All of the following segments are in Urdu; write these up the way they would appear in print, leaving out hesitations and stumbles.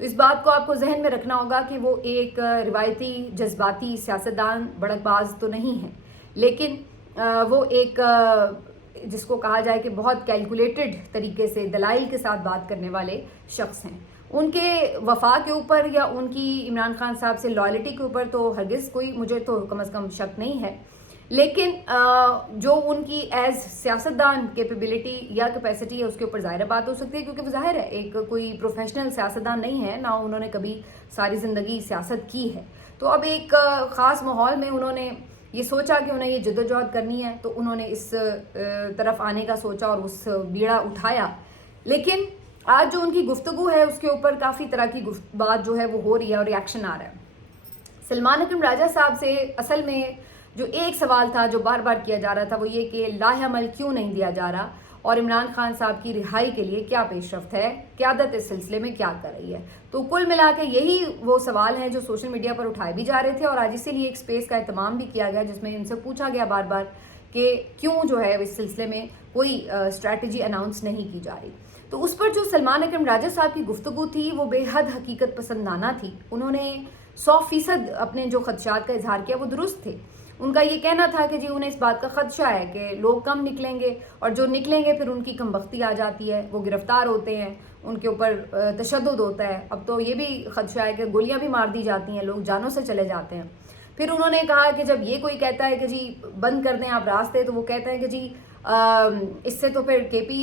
تو اس بات کو آپ کو ذہن میں رکھنا ہوگا کہ وہ ایک روایتی جذباتی سیاستدان بڑک باز تو نہیں ہے، لیکن وہ ایک جس کو کہا جائے کہ بہت کیلکولیٹڈ طریقے سے دلائل کے ساتھ بات کرنے والے شخص ہیں۔ ان کے وفا کے اوپر یا ان کی عمران خان صاحب سے لائلٹی کے اوپر تو ہرگز کوئی مجھے تو کم از کم شک نہیں ہے، لیکن جو ان کی ایز سیاستدان کیپیبلٹی یا کیپیسٹی ہے اس کے اوپر ظاہر بات ہو سکتی ہے، کیونکہ وہ ظاہر ہے ایک کوئی پروفیشنل سیاستدان نہیں ہے، نہ انہوں نے کبھی ساری زندگی سیاست کی ہے۔ تو اب ایک خاص ماحول میں انہوں نے یہ سوچا کہ انہیں یہ جدوجہد کرنی ہے، تو انہوں نے اس طرف آنے کا سوچا اور اس بیڑا اٹھایا۔ لیکن آج جو ان کی گفتگو ہے اس کے اوپر کافی طرح کی بات جو ہے وہ ہو رہی ہے اور ریاکشن آ رہا ہے۔ سلمان اکرم راجہ صاحب سے اصل میں جو ایک سوال تھا جو بار بار کیا جا رہا تھا وہ یہ کہ لاہ عمل کیوں نہیں دیا جا رہا اور عمران خان صاحب کی رہائی کے لیے کیا پیش رفت ہے، قیادت اس سلسلے میں کیا کر رہی ہے۔ تو کل ملا کے یہی وہ سوال ہیں جو سوشل میڈیا پر اٹھائے بھی جا رہے تھے، اور آج اسی لیے ایک سپیس کا اہتمام بھی کیا گیا جس میں ان سے پوچھا گیا بار بار کہ کیوں جو ہے اس سلسلے میں کوئی اسٹریٹجی اناؤنس نہیں کی جا رہی۔ تو اس پر جو سلمان اکرم راجہ صاحب کی گفتگو تھی وہ بے حد حقیقت پسندانہ تھی۔ انہوں نے 100% اپنے جو خدشات کا اظہار کیا وہ درست تھے۔ ان کا یہ کہنا تھا کہ جی انہیں اس بات کا خدشہ ہے کہ لوگ کم نکلیں گے، اور جو نکلیں گے پھر ان کی کم بختی آ جاتی ہے، وہ گرفتار ہوتے ہیں، ان کے اوپر تشدد ہوتا ہے۔ اب تو یہ بھی خدشہ ہے کہ گولیاں بھی مار دی جاتی ہیں، لوگ جانوں سے چلے جاتے ہیں۔ پھر انہوں نے کہا کہ جب یہ کوئی کہتا ہے کہ جی بند کر دیں آپ راستے، تو وہ کہتے ہیں کہ جی اس سے تو پھر کے پی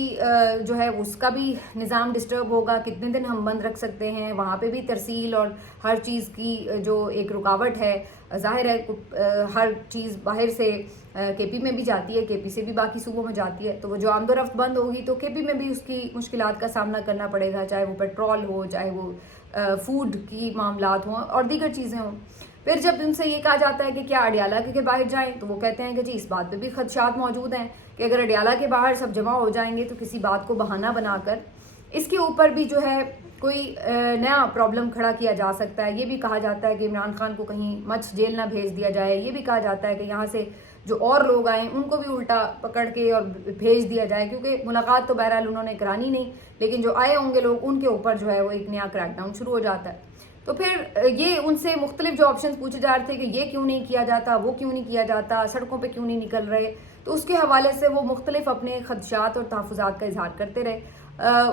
جو ہے اس کا بھی نظام ڈسٹرب ہوگا، کتنے دن ہم بند رکھ سکتے ہیں، وہاں پہ بھی ترسیل اور ہر چیز کی جو ایک رکاوٹ ہے، ظاہر ہے ہر چیز باہر سے کے پی میں بھی جاتی ہے، کے پی سے بھی باقی صوبوں میں جاتی ہے، تو وہ جو آمد و رفت بند ہوگی تو کے پی میں بھی اس کی مشکلات کا سامنا کرنا پڑے گا، چاہے وہ پیٹرول ہو، چاہے وہ فوڈ کی معاملات ہوں اور دیگر چیزیں ہوں۔ پھر جب ان سے یہ کہا جاتا ہے کہ کیا اڈیالہ کے باہر جائیں، تو وہ کہتے ہیں کہ جی اس بات پہ بھی خدشات موجود ہیں کہ اگر اڈیالہ کے باہر سب جمع ہو جائیں گے تو کسی بات کو بہانہ بنا کر اس کے اوپر بھی جو ہے کوئی نیا پرابلم کھڑا کیا جا سکتا ہے۔ یہ بھی کہا جاتا ہے کہ عمران خان کو کہیں مچھ جیل نہ بھیج دیا جائے، یہ بھی کہا جاتا ہے کہ یہاں سے جو اور لوگ آئیں ان کو بھی الٹا پکڑ کے اور بھیج دیا جائے، کیونکہ ملاقات تو بہرحال انہوں نے کرانی نہیں، لیکن جو آئے ہوں گے لوگ ان کے اوپر جو ہے وہ ایک نیا کریک ڈاؤن شروع ہو جاتا ہے۔ تو پھر یہ ان سے مختلف جو آپشنز پوچھے جا رہے تھے کہ یہ کیوں نہیں کیا جاتا، وہ کیوں نہیں کیا جاتا، سڑکوں پہ کیوں نہیں نکل رہے، تو اس کے حوالے سے وہ مختلف اپنے خدشات اور تحفظات کا اظہار کرتے رہے۔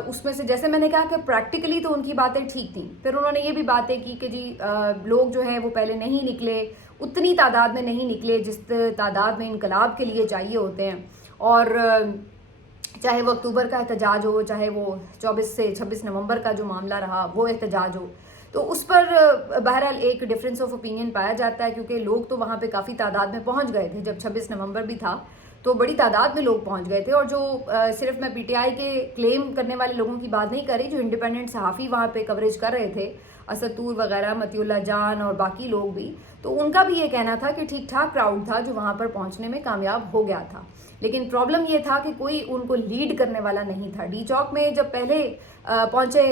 اس میں سے جیسے میں نے کہا کہ پریکٹیکلی تو ان کی باتیں ٹھیک تھیں، پھر انہوں نے یہ بھی باتیں کی کہ جی لوگ جو ہیں وہ پہلے نہیں نکلے، اتنی تعداد میں نہیں نکلے جس تعداد میں انقلاب کے لیے چاہیے ہوتے ہیں، اور چاہے وہ اکتوبر کا احتجاج ہو، چاہے وہ 24 سے 26 نومبر کا جو معاملہ رہا وہ احتجاج ہو، تو اس پر بہرحال ایک ڈفرینس آف اوپینین پایا جاتا ہے، کیونکہ لوگ تو وہاں پہ کافی تعداد میں پہنچ گئے تھے۔ جب 26 نومبر بھی تھا تو بڑی تعداد میں لوگ پہنچ گئے تھے، اور جو صرف میں پی ٹی آئی کے کلیم کرنے والے لوگوں کی بات نہیں کر رہی، جو انڈیپینڈنٹ صحافی وہاں پہ کوریج کر رہے تھے، اسد طور وغیرہ، مطیع اللہ جان اور باقی لوگ بھی، تو ان کا بھی یہ کہنا تھا کہ ٹھیک ٹھاک کراؤڈ تھا جو وہاں پر پہنچنے میں کامیاب ہو گیا تھا، لیکن پرابلم یہ تھا کہ کوئی ان کو لیڈ کرنے والا نہیں تھا۔ ڈی چوک میں جب پہلے پہنچے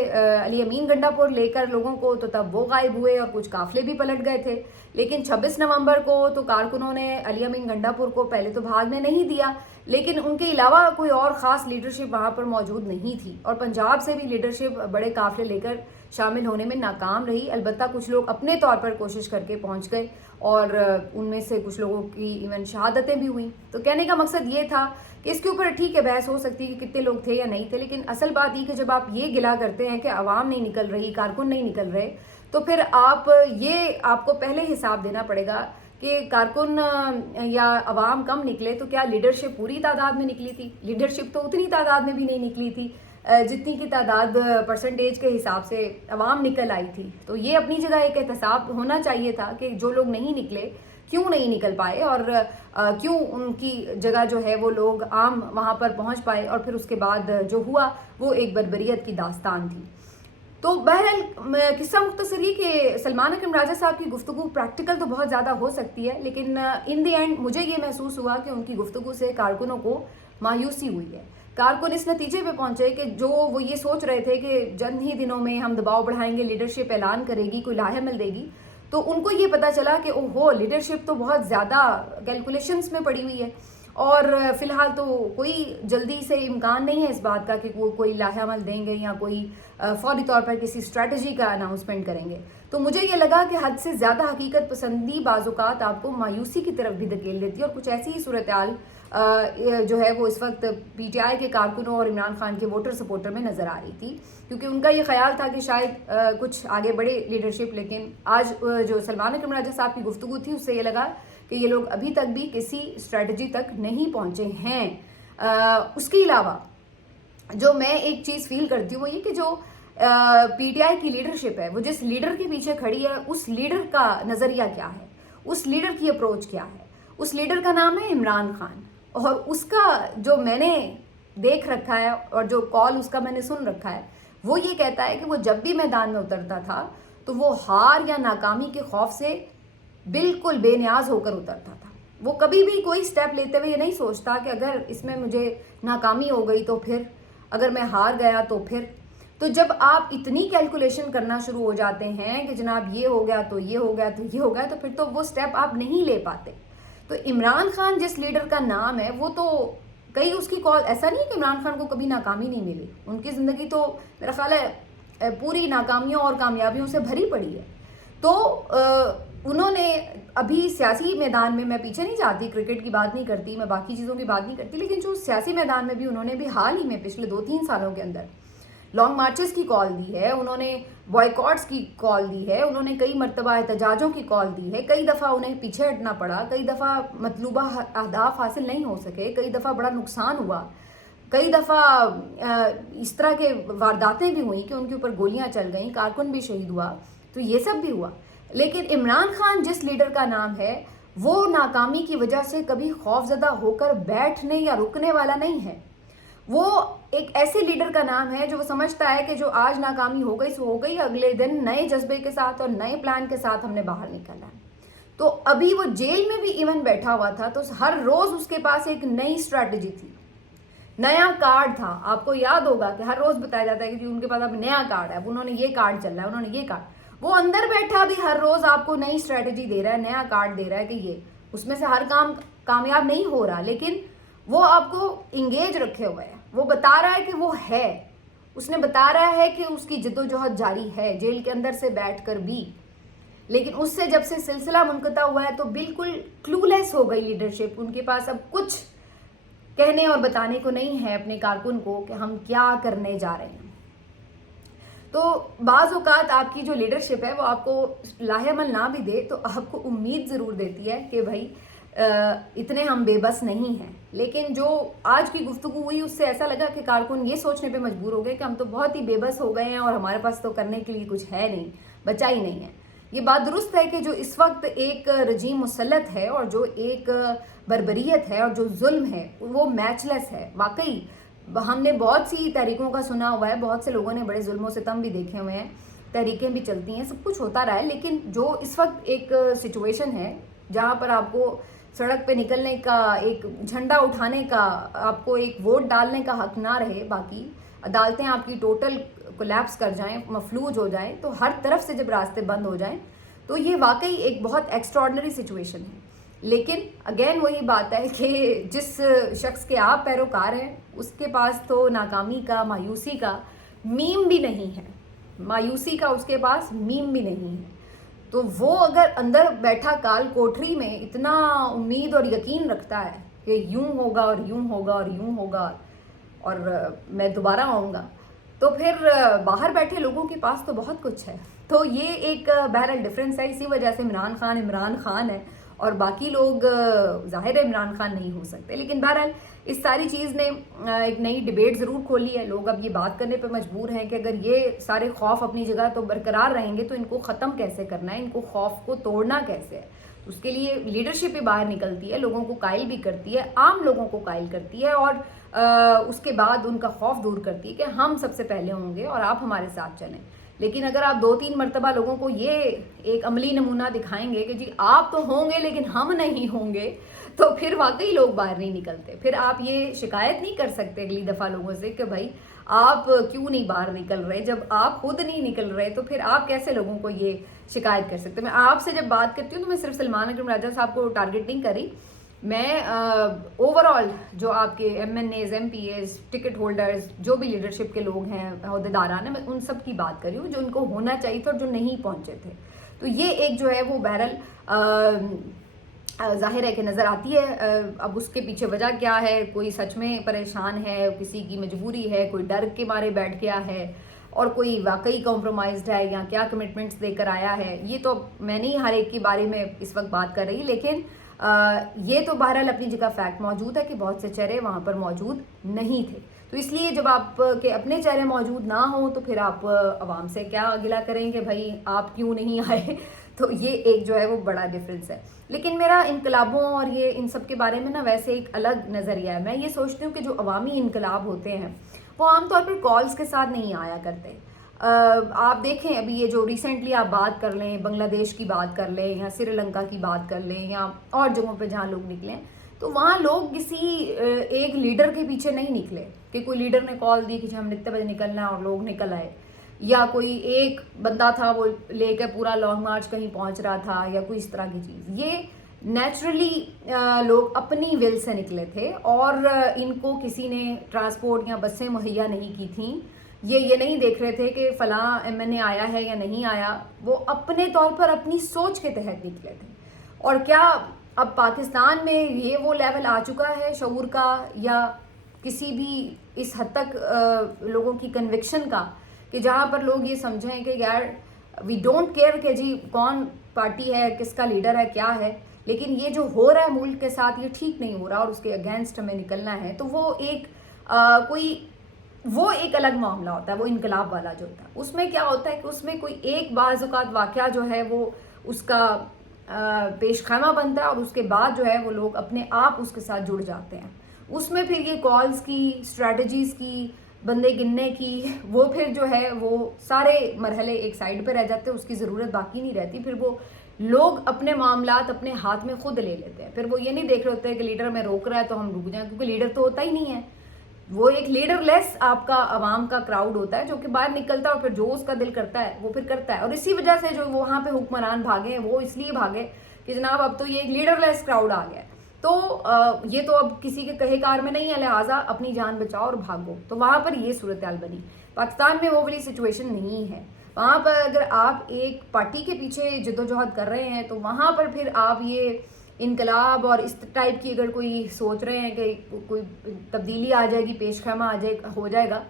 علی امین گنڈا پور لے کر لوگوں کو، تو تب وہ غائب ہوئے اور کچھ قافلے بھی پلٹ گئے تھے، لیکن 26 نومبر کو تو کارکنوں نے علی امین گنڈا پور کو پہلے تو بھاگنے نہیں دیا، لیکن ان کے علاوہ کوئی اور خاص لیڈرشپ وہاں پر موجود نہیں تھی، اور پنجاب سے بھی لیڈرشپ بڑے قافلے لے کر شامل ہونے میں ناکام رہی۔ البتہ کچھ لوگ اپنے طور پر کوشش کر کے پہنچ گئے، اور ان میں سے کچھ لوگوں کی ایون شہادتیں بھی ہوئیں۔ تو کہنے کا مقصد یہ تھا کہ اس کے اوپر ٹھیک ہے بحث ہو سکتی ہے کہ کتنے لوگ تھے یا نہیں تھے، لیکن اصل بات یہ کہ جب آپ یہ گلا کرتے ہیں کہ عوام نہیں نکل رہی، کارکن نہیں نکل رہے، تو پھر آپ کو پہلے حساب دینا پڑے گا کہ کارکن یا عوام کم نکلے تو کیا لیڈرشپ پوری تعداد میں نکلی تھی؟ لیڈرشپ تو اتنی تعداد میں بھی نہیں نکلی تھی جتنی کی تعداد پرسنٹیج کے حساب سے عوام نکل آئی تھی۔ تو یہ اپنی جگہ ایک احتساب ہونا چاہیے تھا کہ جو لوگ نہیں نکلے کیوں نہیں نکل پائے، اور کیوں ان کی جگہ جو ہے وہ لوگ عام وہاں پر پہنچ پائے، اور پھر اس کے بعد جو ہوا وہ ایک بربریت کی داستان تھی۔ تو بہرحال قصہ مختصر یہ کہ سلمان اکرم راجہ صاحب کی گفتگو پریکٹیکل تو بہت زیادہ ہو سکتی ہے، لیکن ان دی اینڈ مجھے یہ محسوس ہوا کہ ان کی گفتگو سے کارکنوں کو مایوسی ہوئی ہے۔ کارکن اس نتیجے پہ پہنچے کہ جو وہ یہ سوچ رہے تھے کہ چند ہی دنوں میں ہم دباؤ بڑھائیں گے، لیڈرشپ اعلان کرے گی، کوئی لاہ عمل دے گی، تو ان کو یہ پتہ چلا کہ اوہو لیڈرشپ تو بہت زیادہ کیلکولیشنز میں پڑی ہوئی ہے، اور فی الحال تو کوئی جلدی سے امکان نہیں ہے اس بات کا کہ وہ کوئی لاہ عمل دیں گے یا کوئی فوری طور پر کسی اسٹریٹجی کا اناؤنسمنٹ کریں گے. تو مجھے یہ لگا کہ حد سے زیادہ حقیقت پسندی بعض اوقات آپ کو مایوسی کی طرف بھی دھکیل دیتی ہے, اور کچھ ایسی ہی صورتحال جو ہے وہ اس وقت پی ٹی آئی کے کارکنوں اور عمران خان کے ووٹر سپورٹر میں نظر آ رہی تھی, کیونکہ ان کا یہ خیال تھا کہ شاید کچھ آگے بڑھے لیڈرشپ. لیکن آج جو سلمان اکرم راجہ صاحب کی گفتگو تھی اس سے یہ لگا کہ یہ لوگ ابھی تک بھی کسی اسٹریٹجی تک نہیں پہنچے ہیں. اس کے علاوہ جو میں ایک چیز فیل کرتی ہوں وہ یہ کہ جو پی ٹی آئی کی لیڈرشپ ہے وہ جس لیڈر کے پیچھے کھڑی ہے اس لیڈر کا نظریہ کیا ہے, اس لیڈر کی اپروچ کیا ہے. اس لیڈر کا نام ہے عمران خان, اور اس کا جو میں نے دیکھ رکھا ہے اور جو کال اس کا میں نے سن رکھا ہے وہ یہ کہتا ہے کہ وہ جب بھی میدان میں اترتا تھا تو وہ ہار یا ناکامی کے خوف سے بالکل بے نیاز ہو کر اترتا تھا. وہ کبھی بھی کوئی سٹیپ لیتے ہوئے یہ نہیں سوچتا کہ اگر اس میں مجھے ناکامی ہو گئی تو پھر, اگر میں ہار گیا تو پھر. تو جب آپ اتنی کیلکولیشن کرنا شروع ہو جاتے ہیں کہ جناب یہ ہو گیا تو یہ ہو گیا تو یہ ہو گیا, تو پھر تو وہ سٹیپ آپ نہیں لے پاتے. تو عمران خان جس لیڈر کا نام ہے وہ تو کئی اس کی کال, ایسا نہیں کہ عمران خان کو کبھی ناکامی نہیں ملی, ان کی زندگی تو میرا خیال ہے پوری ناکامیوں اور کامیابیوں سے بھری پڑی ہے. تو انہوں نے ابھی سیاسی میدان میں پیچھے نہیں جاتی, کرکٹ کی بات نہیں کرتی, میں باقی چیزوں کی بات نہیں کرتی, لیکن جو سیاسی میدان میں بھی انہوں نے بھی حال ہی میں پچھلے 2-3 سالوں کے اندر لانگ مارچز کی کال دی ہے, انہوں نے بوائیکاٹس کی کال دی ہے, انہوں نے کئی مرتبہ احتجاجوں کی کال دی ہے, کئی دفعہ انہیں پیچھے ہٹنا پڑا, کئی دفعہ مطلوبہ اہداف حاصل نہیں ہو سکے, کئی دفعہ بڑا نقصان ہوا, کئی دفعہ اس طرح کے وارداتیں بھی ہوئیں کہ ان کے اوپر گولیاں چل گئیں, کارکن بھی شہید ہوا, تو یہ سب بھی ہوا. لیکن عمران خان جس لیڈر کا نام ہے وہ ناکامی کی وجہ سے کبھی خوف زدہ ہو کر بیٹھنے یا رکنے والا نہیں ہے. وہ ایک ایسے لیڈر کا نام ہے جو وہ سمجھتا ہے کہ جو آج ناکامی ہو گئی سو ہو گئی, اگلے دن نئے جذبے کے ساتھ اور نئے پلان کے ساتھ ہم نے باہر نکلنا ہے. تو ابھی وہ جیل میں بھی ایون بیٹھا ہوا تھا تو ہر روز اس کے پاس ایک نئی اسٹریٹجی تھی, نیا کارڈ تھا. آپ کو یاد ہوگا کہ ہر روز بتایا جاتا ہے کہ ان کے پاس اب نیا کارڈ ہے, اب انہوں نے یہ کارڈ چل رہا ہے, انہوں نے یہ کارڈ, وہ اندر بیٹھا بھی ہر روز آپ کو نئی اسٹریٹجی دے رہا ہے, نیا کارڈ دے رہا ہے کہ یہ, اس میں سے ہر کام کامیاب نہیں ہو رہا لیکن وہ آپ کو انگیج رکھے ہوئے ہے. وہ بتا رہا ہے کہ وہ ہے, اس نے بتا رہا ہے کہ اس کی جدوجہد جاری ہے جیل کے اندر سے بیٹھ کر بھی. لیکن اس سے جب سے سلسلہ منقطع ہوا ہے تو بالکل کلو لیس ہو گئی لیڈرشپ. ان کے پاس اب کچھ کہنے اور بتانے کو نہیں ہے اپنے کارکن کو کہ ہم کیا کرنے جا رہے ہیں. تو بعض اوقات آپ کی جو لیڈرشپ ہے وہ آپ کو لاہ عمل نہ بھی دے تو آپ کو امید ضرور دیتی ہے کہ بھائی اتنے ہم بے بس نہیں ہیں. لیکن جو آج کی گفتگو ہوئی اس سے ایسا لگا کہ کارکن یہ سوچنے پہ مجبور ہو گئے کہ ہم تو بہت ہی بے بس ہو گئے ہیں اور ہمارے پاس تو کرنے کے لیے کچھ ہے نہیں, بچا ہی نہیں ہے. یہ بات درست ہے کہ جو اس وقت ایک رجیم مسلط ہے اور جو ایک بربریت ہے اور جو ظلم ہے وہ میچ لیس ہے. واقعی ہم نے بہت سی تحریکوں کا سنا ہوا ہے, بہت سے لوگوں نے بڑے ظلم و ستم بھی دیکھے ہوئے ہیں, تحریکیں بھی چلتی ہیں, سب کچھ ہوتا رہا ہے. لیکن جو اس وقت ایک سچویشن ہے جہاں پر آپ کو سڑک پہ نکلنے کا, ایک جھنڈا اٹھانے کا, آپ کو ایک ووٹ ڈالنے کا حق نہ رہے, باقی عدالتیں آپ کی ٹوٹل کولیپس کر جائیں, مفلوج ہو جائیں, تو ہر طرف سے جب راستے بند ہو جائیں تو یہ واقعی ایک بہت ایکسٹراڈنری سچویشن ہے. لیکن اگین وہی بات ہے کہ جس شخص کے آپ پیروکار ہیں اس کے پاس تو ناکامی کا, مایوسی کا میم بھی نہیں ہے, مایوسی کا اس کے پاس میم بھی نہیں ہے. تو وہ اگر اندر بیٹھا کال کوٹری میں اتنا امید اور یقین رکھتا ہے کہ یوں ہوگا اور یوں ہوگا اور یوں ہوگا اور میں دوبارہ آؤں گا, تو پھر باہر بیٹھے لوگوں کے پاس تو بہت کچھ ہے. تو یہ ایک بہرحال ڈفرینس ہے. اسی وجہ سے عمران خان ہے اور باقی لوگ ظاہر عمران خان نہیں ہو سکتے. لیکن بہرحال اس ساری چیز نے ایک نئی ڈیبیٹ ضرور کھولی ہے. لوگ اب یہ بات کرنے پہ مجبور ہیں کہ اگر یہ سارے خوف اپنی جگہ تو برقرار رہیں گے تو ان کو ختم کیسے کرنا ہے, ان کو خوف کو توڑنا کیسے ہے. اس کے لیے لیڈرشپ بھی باہر نکلتی ہے, لوگوں کو قائل بھی کرتی ہے, عام لوگوں کو قائل کرتی ہے اور اس کے بعد ان کا خوف دور کرتی ہے کہ ہم سب سے پہلے ہوں گے اور آپ ہمارے ساتھ چلیں. لیکن اگر آپ 2-3 مرتبہ لوگوں کو یہ ایک عملی نمونہ دکھائیں گے کہ جی آپ تو ہوں گے لیکن ہم نہیں ہوں گے, تو پھر واقعی لوگ باہر نہیں نکلتے. پھر آپ یہ شکایت نہیں کر سکتے اگلی دفعہ لوگوں سے کہ بھائی آپ کیوں نہیں باہر نکل رہے. جب آپ خود نہیں نکل رہے تو پھر آپ کیسے لوگوں کو یہ شکایت کر سکتے. میں آپ سے جب بات کرتی ہوں تو میں صرف سلمان اکرم راجہ صاحب کو ٹارگٹ نہیں کر رہی, میں اوور آل جو آپ کے MNAs MPAs ticket holders جو بھی لیڈرشپ کے لوگ ہیں عہدیداران ہیں، میں ان سب کی بات کر رہی ہوں جو ان کو ہونا چاہیے تھا اور جو نہیں پہنچے تھے. تو یہ ایک جو ہے وہ بہرحال ظاہر ہے کہ نظر آتی ہے. اب اس کے پیچھے وجہ کیا ہے، کوئی سچ میں پریشان ہے، کسی کی مجبوری ہے، کوئی ڈر کے مارے بیٹھ گیا ہے اور کوئی واقعی کمپرومائزڈ ہے یا کیا کمٹمنٹس دے کر آیا ہے، یہ تو میں نہیں ہر ایک کے بارے میں اس وقت بات کر رہی، لیکن یہ تو بہرحال اپنی جگہ فیکٹ موجود ہے کہ بہت سے چہرے وہاں پر موجود نہیں تھے. تو اس لیے جب آپ کے اپنے چہرے موجود نہ ہوں تو پھر آپ عوام سے کیا گلہ کریں کہ بھائی آپ کیوں نہیں آئے. تو یہ ایک جو ہے وہ بڑا ڈفرینس ہے. لیکن میرا انقلابوں اور یہ ان سب کے بارے میں نا ویسے ایک الگ نظریہ ہے. میں یہ سوچتی ہوں کہ جو عوامی انقلاب ہوتے ہیں وہ عام طور پر کالز کے ساتھ نہیں آیا کرتے. آپ دیکھیں ابھی یہ جو ریسنٹلی آپ بات کر لیں، بنگلہ دیش کی بات کر لیں یا سری لنکا کی بات کر لیں یا اور جگہوں پہ جہاں لوگ نکلیں، تو وہاں لوگ کسی ایک لیڈر کے پیچھے نہیں نکلے کہ کوئی لیڈر نے کال دی کہ ہم اتنے بجے نکلنا ہے اور لوگ نکل آئے، یا کوئی ایک بندہ تھا وہ لے کے پورا لانگ مارچ کہیں پہنچ رہا تھا یا کوئی اس طرح کی چیز. یہ نیچرلی لوگ اپنی ول سے نکلے تھے اور ان کو کسی نے ٹرانسپورٹ یا بسیں مہیا نہیں کی تھیں. یہ نہیں دیکھ رہے تھے کہ فلاں ایم این اے آیا ہے یا نہیں آیا، وہ اپنے طور پر اپنی سوچ کے تحت نکلے تھے. اور کیا اب پاکستان میں یہ وہ لیول آ چکا ہے شعور کا یا کسی بھی اس حد تک لوگوں کی کنوکشن کا کہ جہاں پر لوگ یہ سمجھیں کہ یار وی ڈونٹ کیئر کہ جی کون پارٹی ہے، کس کا لیڈر ہے، کیا ہے، لیکن یہ جو ہو رہا ہے ملک کے ساتھ یہ ٹھیک نہیں ہو رہا اور اس کے اگینسٹ ہمیں نکلنا ہے. تو وہ ایک الگ معاملہ ہوتا ہے، وہ انقلاب والا جو ہوتا ہے. اس میں کیا ہوتا ہے کہ اس میں کوئی ایک بعض اوقات واقعہ جو ہے وہ اس کا پیش خیمہ بنتا ہے اور اس کے بعد جو ہے وہ لوگ اپنے آپ اس کے ساتھ جڑ جاتے ہیں. اس میں پھر یہ کالز کی، اسٹریٹجیز کی، بندے گننے کی، وہ پھر جو ہے وہ سارے مرحلے ایک سائڈ پہ رہ جاتے ہیں، اس کی ضرورت باقی نہیں رہتی. پھر وہ لوگ اپنے معاملات اپنے ہاتھ میں خود لے لیتے ہیں. پھر وہ یہ نہیں دیکھ رہے ہوتے کہ لیڈر میں روک رہا ہے تو ہم رک جائیں، کیونکہ لیڈر تو ہوتا ہی نہیں ہے. وہ ایک لیڈر لیس آپ کا عوام کا کراؤڈ ہوتا ہے جو کہ باہر نکلتا ہے اور پھر جو اس کا دل کرتا ہے وہ پھر کرتا ہے. اور اسی وجہ سے جو وہاں پہ حکمران بھاگے وہ اس لیے بھاگے کہ جناب اب تو یہ ایک لیڈر لیس کراؤڈ آ گیا ہے، تو یہ تو اب کسی کے کہے کار میں نہیں ہے، لہٰذا اپنی جان بچاؤ اور بھاگو. تو وہاں پر یہ صورتحال بنی. پاکستان میں وہ والی سچویشن نہیں ہے. وہاں پر اگر آپ ایک پارٹی کے پیچھے جدوجہد کر رہے ہیں تو وہاں پر پھر آپ یہ انقلاب اور اس ٹائپ کی اگر کوئی سوچ رہے ہیں کہ کوئی تبدیلی آ جائے گی، پیش خیمہ ہو جائے گا،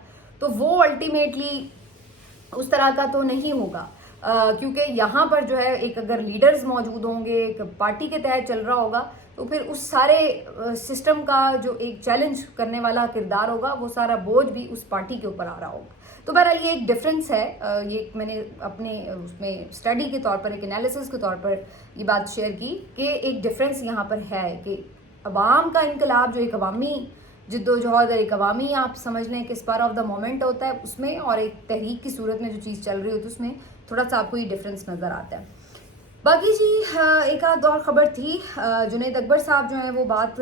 تو وہ الٹیمیٹلی اس طرح کا تو نہیں ہوگا. کیونکہ یہاں پر جو ہے ایک اگر لیڈرز موجود ہوں گے، ایک پارٹی کے تحت چل رہا ہوگا، تو پھر اس سارے سسٹم کا جو ایک چیلنج کرنے والا کردار ہوگا وہ سارا بوجھ بھی اس پارٹی کے اوپر آ رہا ہوگا. تو بہرحال یہ ایک ڈفرینس ہے. یہ میں نے اپنے اس میں اسٹڈی کے طور پر، ایک انالیسس کے طور پر یہ بات شیئر کی کہ ایک ڈفرینس یہاں پر ہے کہ عوام کا انقلاب جو ایک عوامی جدوجہد اور ایک عوامی آپ سمجھ لیں کہ اسپر آف دا مومنٹ ہوتا ہے اس میں، اور ایک تحریک کی صورت میں جو چیز چل رہی ہوتی ہے اس میں تھوڑا سا آپ کو یہ ڈفرینس نظر آتا ہے. باقی جی ایک آدھ اور خبر تھی. جنید اکبر صاحب جو ہیں وہ بات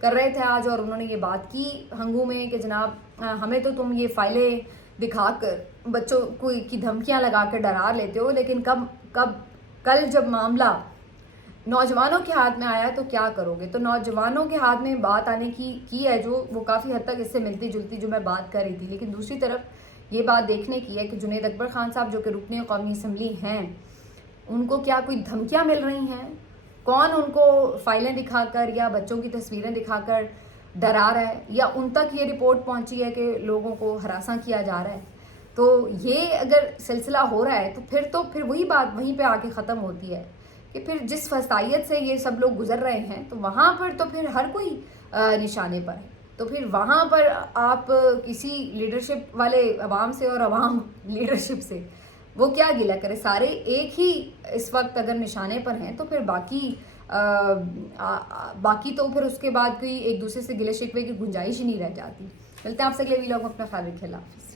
کر رہے تھے آج، اور انہوں نے یہ بات کی ہنگو میں کہ جناب ہمیں تو تم یہ فائلیں دکھا کر بچوں کو کی دھمکیاں لگا کر ڈرا لیتے ہو، لیکن کل جب معاملہ نوجوانوں کے ہاتھ میں آیا تو کیا کرو گے. تو نوجوانوں کے ہاتھ میں بات آنے کی ہے جو وہ کافی حد تک اس سے ملتی جلتی جو میں بات کر رہی تھی. لیکن دوسری طرف یہ بات دیکھنے کی ہے کہ جنید اکبر خان صاحب جو کہ رکن قومی اسمبلی ہیں، ان کو کیا کوئی دھمکیاں مل رہی ہیں؟ کون ان کو فائلیں دکھا کر یا بچوں کی تصویریں دکھا کر ڈرا رہا ہے، یا ان تک یہ رپورٹ پہنچی ہے کہ لوگوں کو ہراساں کیا جا رہا ہے؟ تو یہ اگر سلسلہ ہو رہا ہے تو پھر وہی بات وہیں پہ آ کے ختم ہوتی ہے کہ پھر جس فسائیت سے یہ سب لوگ گزر رہے ہیں تو وہاں پر تو پھر ہر کوئی نشانے پر ہے. تو پھر وہاں پر آپ کسی لیڈرشپ والے عوام سے اور عوام لیڈرشپ سے وہ کیا گلہ کرے؟ سارے ایک ہی اس وقت اگر نشانے پر ہیں تو پھر باقی تو پھر اس کے بعد کوئی ایک دوسرے سے گلے شکوے کی گنجائش ہی نہیں رہ جاتی. ملتے ہیں آپ سے اگلے ویلاگ میں. اپنا خیال رکھیے. اللہ حافظ.